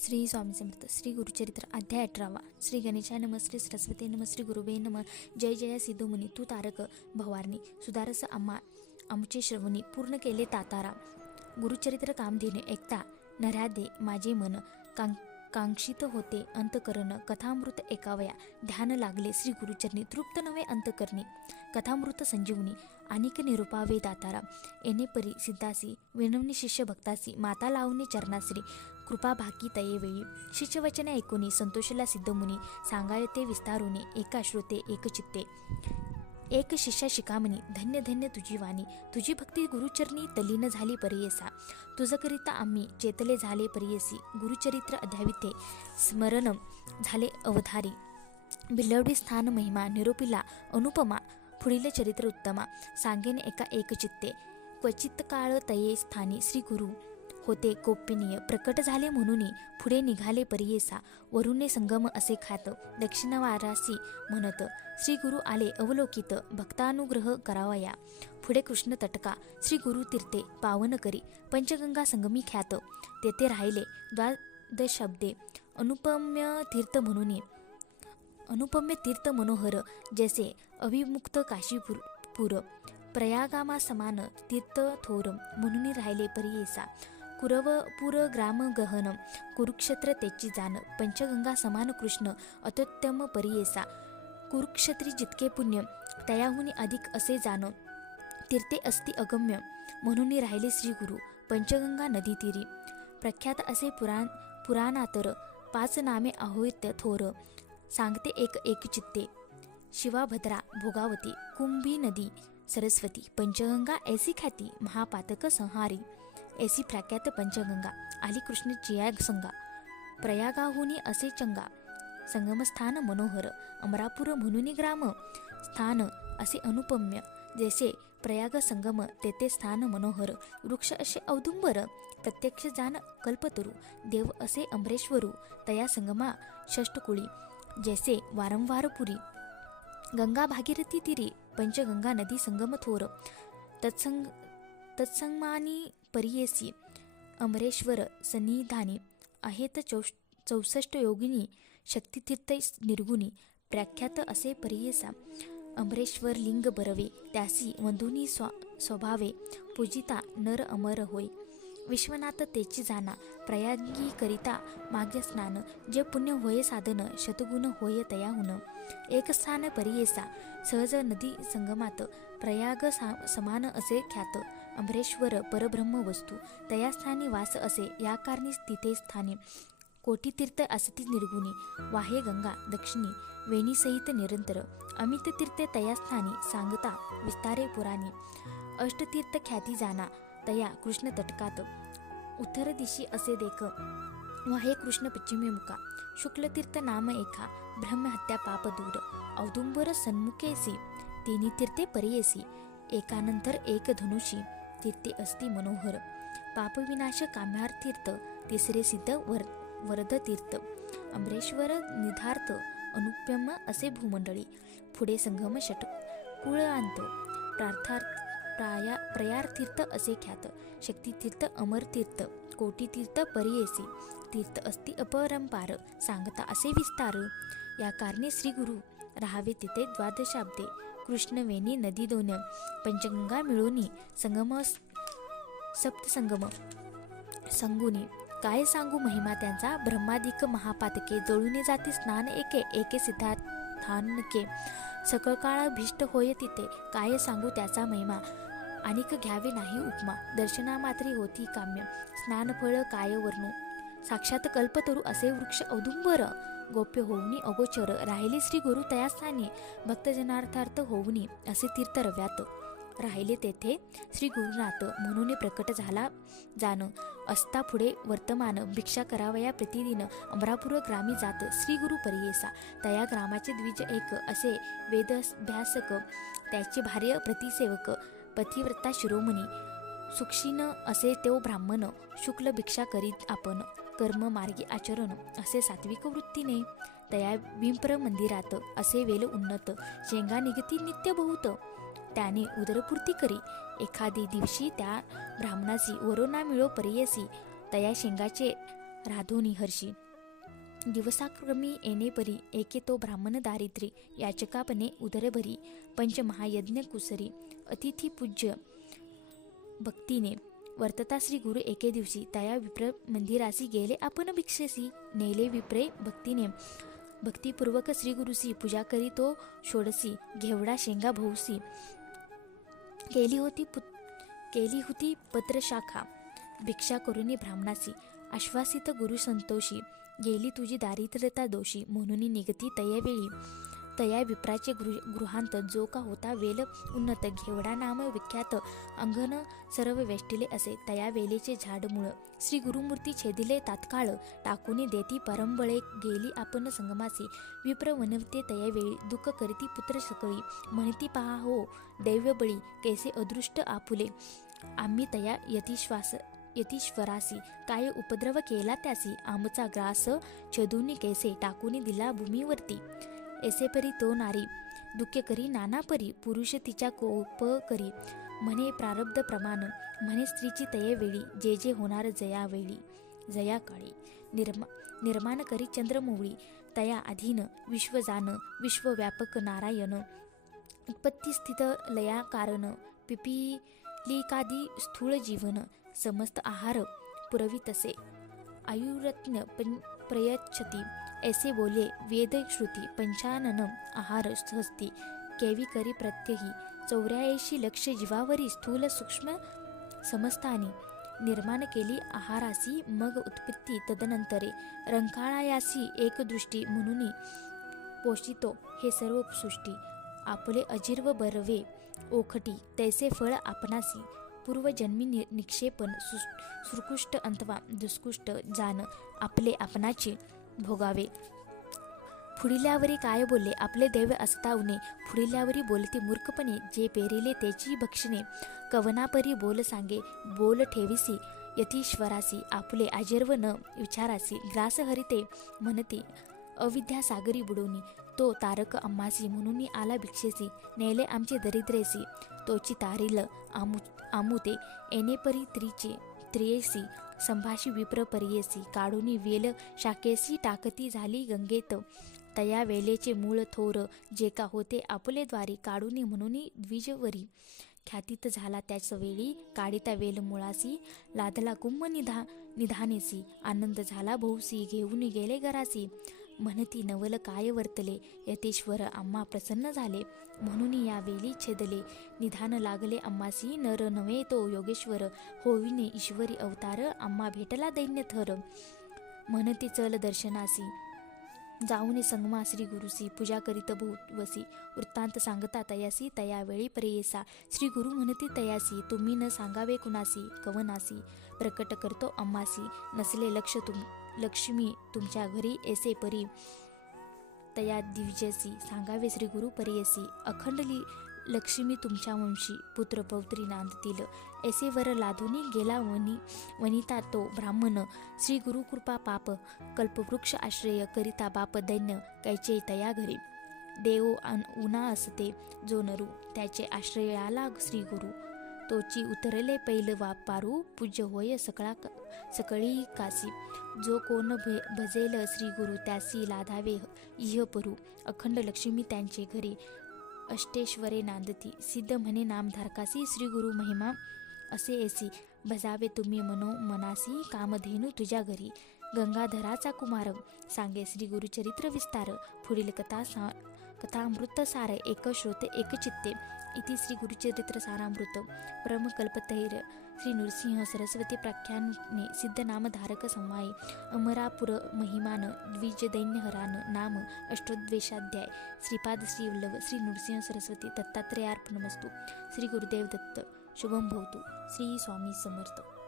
श्री स्वामी समर्थ. श्री गुरुचरित्र अध्याय 18. श्री गणेशाय नमः. श्री सरस्वती नमः. श्री गुरुवे नमः. जय जय सिद्धमुनी तू तारक भवारणी सुधारस आमचे श्रवणी पूर्ण केले तातारा. गुरुचरित्र कामधेने ऐकता नऱ्यादे माझे मन कांक्षित होते अंतकरण. कथामृत ऐकावया ध्यान लागले श्री गुरुचरणी. तृप्त नवे अंतकरणी कथामृत संजीवनी. अनेक निरूपावे दातारा. येणे परी सिद्धासी विनवणी शिष्य भक्तासी. माता लावणे चरणाश्री कृपा भाकी तये वेळी. शिष्यवचने ऐकुनी संतोषला सिद्धमुनी. सांगायते विस्तारुनी एका श्रोते एक चित्ते. एक शिष्या शिकामणी धन्य धन्य तुझी वाणी. तुझी भक्ती गुरुचरणी तल्लीन झाली परियेसा. तुझ करिता आम्ही चेतले झाले परियेसी. गुरुचरित्र अध्याविते स्मरण झाले अवधारी. बिल्लवडी स्थान महिमा निरोपिला अनुपमा. पुढील चरित्र उत्तमा सांगेन एका एक चित्ते. क्वचित काळ तये स्थानी श्री गुरु होते कौपिनीय. प्रकट झाले म्हणून पुढे निघाले परियेसा. वरुणे संगम असे ख्यात दक्षिणवारासी म्हणत. श्री गुरु आले अवलोकित भक्तानुग्रह करावया. पुढे कृष्ण तटका श्री गुरु तीर्थे पावन करी. पंचगंगा संगमी ख्यात तेथे राहिले द्वादशाब्दे. अनुपम्य तीर्थ मनोहर जैसे अभिमुक्त काशीपूर. प्रयागामा समान तीर्थ थोर म्हणून राहिले परियेसा. कुरवपूर ग्राम गहन कुरुक्षेत्र तेची जाण. पंचगंगा समान कृष्ण अत्युत्तम परियेसा. कुरुक्षेत्री जितके पुण्य तयाहुनी अधिक असे जाण. तीर्थे अस्ति अगम्य म्हणून राहिले श्री गुरु पंचगंगा नदी तीरी. प्रख्यात असे पुराणातर 5 नामे ahoit थोर. सांगते एक एक चित्ते. शिवाभद्रा भोगावती कुंभी नदी सरस्वती. पंचगंगा ऐसी ख्याती महापातक संहारी. ऐसी प्रख्यात पंचगंगा आली कृष्ण चिया संगा. प्रयागाहुनी असे चंगा संगमस्थान मनोहर. अमरापूर म्हणून ग्राम स्थान असे अनुपम्य. जैसे प्रयाग संगम तेथे स्थान मनोहर. वृक्ष असे औदुंबर प्रत्यक्ष जान कल्पतरू. देव असे अमरेश्वरू तया संगमा षष्टकुळी. जैसे वारंवार पुरी गंगा भागीरथी तीरी. पंचगंगा नदी संगम थोर. तत्संगमानी परियेसी अमरेश्वर सन्निधानी. आहेत 64 योगिनी शक्तितीर्थ निर्गुणी. प्रख्यात असे परियेसा. अमरेश्वर लिंग बरवे त्यासी वंदुनी स्वभावे. पूजिता नर अमर होय. विश्वनाथ तेची जाना. प्रयागी करिता माग्य स्नान. जे पुण्य होय साधन शतगुण होय तयाहुन. एक स्थान परियेसा सहज नदी संगमात. प्रयाग समान असे ख्यात. अमरेश्वर परब्रह्म वस्तू तया स्थानी वास असे. या कारणी तिथे स्थानी कोटी तीर्थ असती निर्गुणी. वाहे गंगा दक्षिणी वेणी सहित निरंतर. अमित तीर्थे तया स्थानी सांगता विस्तारे पुराणी. अष्टतीर्थ ख्याती जाना तया कृष्ण तटकात. उत्तर दिशी असे देख वाहे कृष्ण पश्चिमे मुका. शुक्लतीर्थ नाम एका ब्रह्महत्या पाप दूर. औदुंबर सन्मुखेसी तिन्ही तीर्थे परियेसी. एकानंतर एक धनुषी तीर्थे अस्ति मनोहर. पापविनाश काम्यार तीर्थ. तिसरे सिद्ध वरद तीर्थ. अमरेश्वर निधार्थ अनुप्यम असे भूमंडळी. पुढे संगम षटकुळांत. प्रयारतीर्थ असे ख्यात. शक्तितीर्थ अमरतीर्थ कोटीतीर्थ परियेसी. तीर्थ अस्ति अपरंपार सांगता असे विस्तार. या कारणे श्री गुरु राहावे तिथे द्वादशाब्दे. कृष्णवेणी नदी 2 पंचगंगा मिळूनी संगम सप्तसंगम संगुनी. काय सांगू महिमा त्यांचा ब्रह्मादिक महापातके. जळूने जाती स्नान एके सिद्धार्थानके. सकळ काळ भीष्ट होय तिथे. काय सांगू त्याचा महिमा अनिक घ्यावे नाही उपमा. दर्शनामात्री होती काम्य स्नानफळ काय वर्णू. साक्षात कल्पतरू असे वृक्ष औदुंबर. गोप्य होऊनी अगोचर राहिले श्री गुरु तया स्थानी. भक्तजनार्थार्थ होऊनी असे तीर्थ रव्यात. राहिले तेथे श्री गुरुनाथ म्हणून प्रकट झाला जाण. असता पुढे वर्तमान भिक्षा करावया प्रतिदिन. अमरापूर ग्रामी जात श्री गुरु परियेसा. तया ग्रामाचे द्विज एक असे वेदभ्यासक. त्याचे भार्य प्रतिसेवक पतिव्रता शिरोमणी. सुक्षीण असे तो ब्राह्मण. शुक्ल भिक्षा करीत आपण. कर्म मार्गी आचरण असे सात्विक वृत्तीने. तया विंप्र मंदिरात असे वेल उन्नत. शेंगा निगती नित्य बहुत. त्याने उदरपूर्ती करी. एखादी दिवशी त्या ब्राह्मणाची वरोना मिळो परियेसी. तया शेंगाचे राधोनी हर्षी. दिवसाक्रमी येणे परी एके तो ब्राह्मण दारिद्र्य याचकापणे उदरभरी पंचमहायज्ञ कुसरी अतिथी पूज्य भक्तीने वर्तता श्री गुरु एके दिवशी तया विप्र मंदिरासी गेले आपण भिक्षेसी नेले विप्रे भक्तीने भक्तिपूर्वक श्री गुरुसी पूजा करी तो षोडसी घेवडा शेंगा भोवसी केली होती पत्रशाखा भिक्षा करुनी ब्राह्मणासी आश्वासित गुरु संतोषी गेली तुझी दारिद्र्यता दोषी म्हणून निगती तयावेळी तया विप्राचे गृहांत जो का होता वेल उन्नत घेवडा नाम विख्यात अंगण सर्व वेष्टिले असे तया वेलेचे झाडमुळ श्री गुरुमूर्ती छेदिले तात्काळ टाकून देती परंबळे गेली आपण संगमासी विप्र वनवते तयावेळी दुःख करीती पुत्र सकळी म्हणती पहा हो दैव्यबळी कैसे अदृष्ट आपुले आम्ही तया यतीश्वरासी काय उपद्रव केला त्यासी आमचा ग्रास छेदूनी कैसे टाकून दिला भूमीवरती ऐसे परी तो नारी दुःख करी नाना परी पुरुष तिच्या कोप करी म्हणे प्रारब्ध प्रमाण म्हणे स्त्रीची तयेवेळी जे जे होणार जयावेळी जया काळी निर्माण करी चंद्रमौळी तया अधीन विश्वजान विश्वव्यापक नारायण उत्पत्ती स्थित लया कारण पिपीलिकादी स्थूळ जीवन समस्त आहार पुरवितसे आयुरत्न प्रयच्छती ऐसे बोले वेद श्रुती पंचानन आहार हस्ती केवी करी प्रत्यही 84 लक्ष जीवावरी स्थूल सूक्ष्म समस्तानी निर्माण केली आहारासी मग उत्पत्ती तदनंतरे रंकाळायासी एकदृष्टी म्हणून पोषितो हे सर्व सृष्टी आपले अजिर्व बरवे ओखटी तैसे फळ आपणासी पूर्वजन्मी निक्षेपण सुकृष्ट अथवा दुष्कृष्ट जान आपले आपणाचे भोगावे फुडिल्यावरी काय बोलले आपले दैव असतावणे फुडिल्यावरी बोलते मूर्खपणे जे पेरिले त्याची भक्षणे कवनापरी बोल सांगे बोल ठेविसी यतीश्वरासी आपले आजर्व न विचारासी ग्रास हरिते म्हणते अविद्या सागरी बुडवणी तो तारक आम्हासी म्हणून आला भिक्षेसी नेले आमचे दरिद्रेसी तोची तारील आमुते येणेपरी त्रियेसी संभाषी विप्र परियेसी काढूनी वेल शाकेसी टाकती झाली गंगेत तया वेलेचे मूळ थोर जे का होते आपले द्वारी काढूनी म्हणून द्विजवरी ख्यातीत झाला त्याच वेळी काढिता वेल मुळासी लादला कुंभ निधानेसी आनंद झाला भोवसी घेऊन गेले घरासी म्हणती नवल काय वर्तले यतेश्वर आम्हा प्रसन्न झाले म्हणून या वेली छेदले निधान लागले आम्हासी नर नव्हे तो योगेश्वर होविने ईश्वरी अवतार आम्हा भेटला दैन्य थर म्हणती चल दर्शनासी जाऊने संगमा श्री गुरुसी पूजा करीत भोवसी वृत्तांत सांगता तयासी तयावेळी प्रेयसा श्री गुरु म्हणती तयासी तुम्ही न सांगावे कुणासी कवनासी प्रकट करतो आम्हासी नसले लक्ष्मी तुमच्या घरी ऐसे परी तया दिव्यसी सांगावे श्री गुरु परियसी अखंडली लक्ष्मी तुमच्या वंशी पुत्र पौत्री नांदतील ऐसे वर लादूनी गेला वनिता तो ब्राह्मण श्री गुरु कृपा पाप कल्पवृक्ष आश्रय करिता बाप दैन्य कैचे तया घरी देव उना असते जो नरू त्याचे आश्रयाला श्री गुरु तोची उतरले पैल वापारू पूज्य होय सकळी कासी जो कोण भजेल श्री गुरु त्यासी लाधावे इह परू अखंड लक्ष्मी त्यांचे घरी अष्टेश्वरे नांदती सिद्ध म्हणे नामधारकासी श्री गुरु महिमा असे ऐसी भजावे तुम्ही मनासी कामधेनू तुझ्या घरी गंगाधराचा कुमार सांगे श्री गुरुचरित्र विस्तार पुढील कथामृत सार एक श्रोते एक चित्ते इति श्री गुरुचरित्र सारामृत परमकल्पतैर श्री नृसिंह सरस्वती प्रख्याने सिद्ध नामधारक संवाये अमरापुर महिमान द्विज दैन्यहरान नाम अष्टोद्वेषाध्याय श्रीपाद श्री वल्लभ श्री नृसिंह सरस्वती दत्तात्रेयार्पणमस्तु श्री गुरुदेव दत्त शुभम भवतु श्री स्वामी समर्थ.